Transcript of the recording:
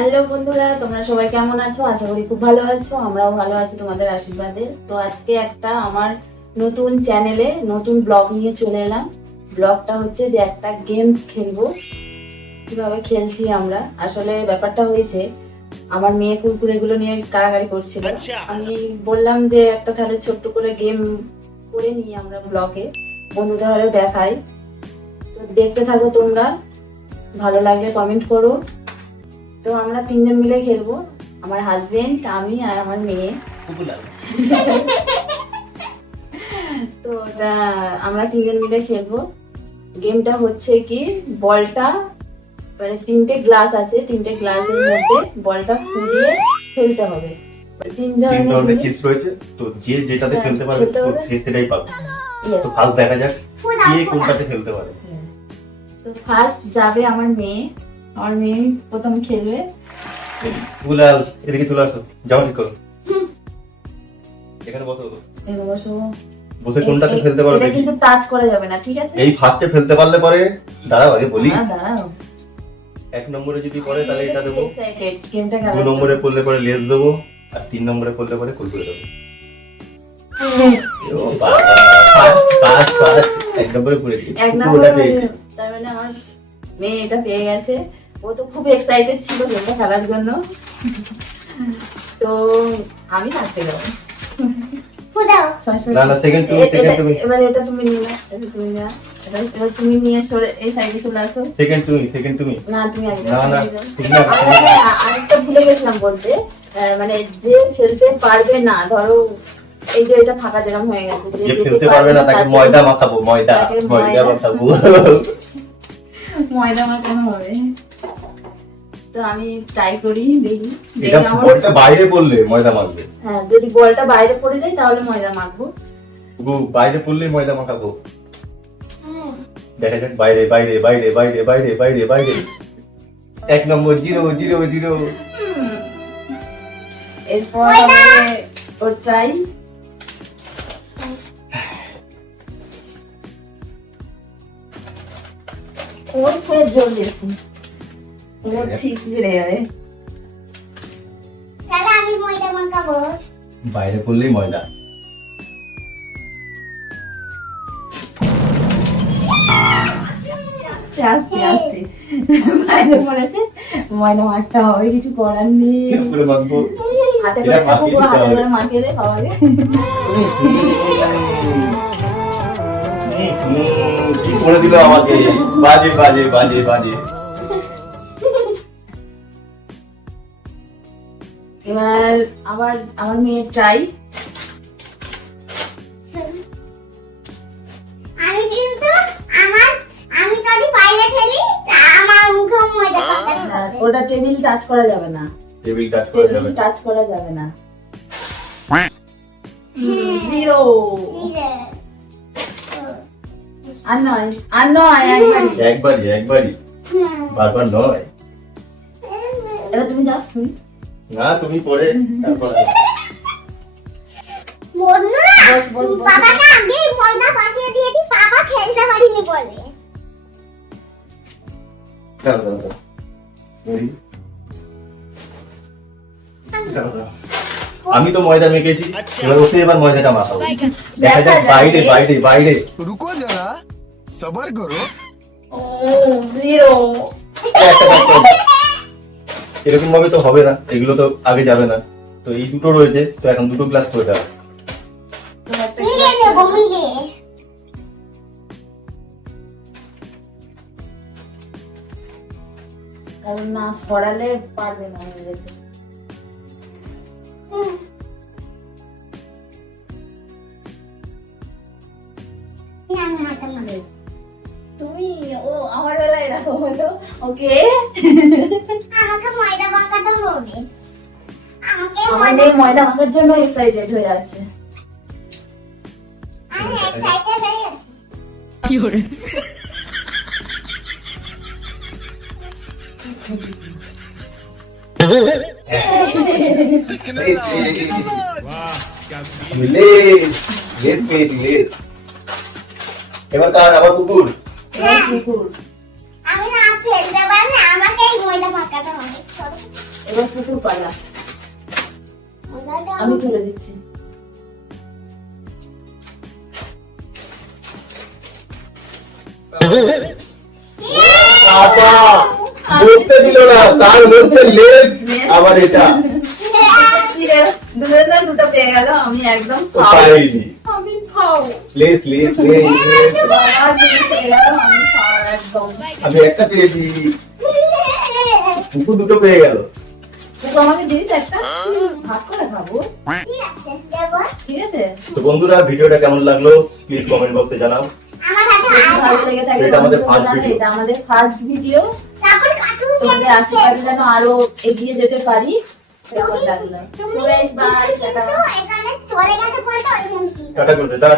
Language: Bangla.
হ্যালো বন্ধুরা, তোমরা সবাই কেমন আছো? আশা করি খুব ভালো আছো। আমরাও ভালো আছি তোমাদের আশীর্বাদে। তো আজকে একটা আমার নতুন চ্যানেলে নতুন ব্লগ নিয়ে চলে এলাম। ব্লগটা হচ্ছে যে একটা গেমস খেলবো, কিভাবে খেলছি আমরা। আসলে ব্যাপারটা হয়েছে, আমার মেয়ে কুরকুরেগুলো নিয়ে কাড়াকাড়ি করছিল। আমি বললাম যে একটা তাহলে ছোট্ট করে গেম করে নিই আমরা ব্লগে, বন্ধুদের হলেও দেখাই। তো দেখতে থাকো তোমরা, ভালো লাগলে কমেন্ট করো। তো আমরা তিনজন মিলে খেলবো, আমার হাজবেন্ড, আমি আর আমার মেয়ে। তো ওটা আমরা তিনজন মিলে খেলবো। গেমটা হচ্ছে কি, বলটা মানে তিনটে গ্লাস আছে, তিনটে গ্লাসের মধ্যে বলটা ফুলিয়ে ফেলতে হবে। তিন ধরনের চিপস রয়েছে, তো যে যেটাতে খেলতে পারবে সে সেটাই পাবে। Yes. তো ফার্স্ট দেখা যাক কে কোনটাতে খেলতে পারে। তো ফার্স্ট যাবে আমার মেয়ে। আমার মেয়ে প্রথম খেলবে। তুলাল এদিকে চলে আসো, যাও ঠিক করো। এখানে বসো, এবার বসো। বসে কোনটাতে ফেলতে পারবে এটা কিন্তু টাচ করা যাবে না, ঠিক আছে? এই ফার্স্টে ফেলতে পারলে পরে দাঁড়াও আগে বলি। দাঁড়াও, এক নম্বরে যদি পড়ে তাহলে এটা দেবো, গেমটা দু নম্বরে পড়লে পরে লেস দেবো, আর তিন নম্বরে পড়লে পরে কুরকুরে দেবো। ও বাবা, ফার্স্ট এক নম্বরে পড়েছি। এক নম্বরে তার মানে আমার মেয়ে এটা পেয়ে গেছে। ও তো খুব এক্সাইটেড ছিল গেমটা খেলার জন্য। তো আমি থাকতে যাবো। না না, সেকেন্ড তুমি। এবার এটা তুমি নিয়ে নাও, এটা তুমি নাও। এবার তুমি নিয়ে সরে এই সাইডে চলে আসো। সেকেন্ড তুমি। না তুমি আগে না না, ঠিক না। আরেকটা ভুলে গেছিলাম বলতে, মানে যে ফেলতে পারবে না, ধরো এই যে এটা ফাঁকা যেরকম হয়ে গেছে, যে ফেলতে পারবে না তাকে ময়দা মাখাবো, ময়দা মাখাবো। ময়দা মাখানো হবে। তো আমি ট্রাই করি, দেখি। এটা বলটা বাইরে পড়লে ময়দা মাখবে। হ্যাঁ, যদি বলটা বাইরে পড়ে যায় তাহলে ময়দা মাখবো। বাইরে পড়লে ময়দা মাখাবো। দেখা যাক, বাইরে বাইরে বাইরে বাইরে বাইরে বাইরে বাইরে। এক নম্বর, 0-0-0। এরপর ওর ট্রাই। ওর ফের জল দিয়েছি, ওর ঠিক বেড়ে যাবে। তাহলে আমি ময়দা মাখাবো। বাইরে পড়লেই ময়দা। আস্তে আস্তে আস্তে বাইরে পড়েছে, ময়দা মাখতে হবে, কিছু করার নেই। পুরো মাখবো। হাতে করে চাপবো, হাতে করে মাখিয়ে দে সবাইকে। কি করে দিল আমাকে, বাজে বাজে বাজে বাজে। এবার আবার আমার মেয়ে ট্রাই। আমি কিন্তু আমি যদি বাইরে খেলি আমার মুখে ময়দা মাখাতে হবে। ওটা টেবিল টাচ করা যাবে না, টেবিল টাচ করা যাবে টেবিল না। টাচ করা যাবে না। 0 আর নয়, একবারই বারবার নয়। এবার তুমি যাও, তুমি না, তুমি পরে তারপর বন্ধু না, বস, বস, বস। বাবাকে আগে ময়দা মাখিয়ে দিয়েছি, বাবা খেলতে পারিনি বলে। দাঁড়াও। আমি তো ময়দা মেখেছি, এবার ওকে এবার ময়দাটা মাখাবো। দেখা যাক বাইরে বাইরে বাইরে। रुको जरा सबर करो। 0 এরকম ভাবে তো হবে না, এগুলো তো আগে যাবে না। তো এই দুটো রয়েছে, তো এখন দুটো গ্লাস করে দাও। মিলিয়ে নেবো, মিলিয়ে। কারণ না সরালে পারবে না মেয়েদের। আমি হাতে মাখাবো। তুমি ও আমার বেলায় এরকম হতো। ওকে, আমাকে ময়দা মাখাতে হবে। আমাকে আমার মেয়ে ময়দা মাখার জন্য এক্সাইটেড হয়ে আছে। আমি excited হয়ে গেছি। এবার কার? আবার কুকুর। হ্যাঁ। কুকুর। আমি না ফেলতে পারলে আমাকেই ময়দা মাখাতে জায়গাটা অনেক ছোট। এবার পুকুর পালা, ওটাটা আমি তুলে দিচ্ছি। বাবা বুঝতে দিল না, তার মধ্যে লেজ আবার এটা দুজনের দুটো পেয়ে গেল, আমি একদম তো ফাউ। পাইনি। আমি ফাউ। লেজ লেজ লেজ লেজ। বাবা দুটো পেয়ে গেল, আমি ফাউ একদম। আমি একটা পেয়েছি, কুকু দুটো পেয়ে গেল। তুই আমাকে দিস একটা, ভাগ করে খাবো, ঠিক আছে, দেবো। ঠিক আছে? তো বন্ধুরা ভিডিওটা কেমন লাগলো প্লিজ কমেন্ট বক্সে জানাও। আমার হাতে যদি আইফোন। ভালো লেগে থাকে এটা আমাদের তাহলে first জানো, video। এটা আমাদের ফার্স্ট ভিডিও। তারপর কার্টুন তোমাদের আশীর্বাদে যেন আরো এগিয়ে যেতে পারি। তারপর ডাকলাম। তুমি So guys, bye, কিন্তু টাটা। এখানে চলে গেছে বলতে ওই জন্য কি টাটা করে দে, টাটা।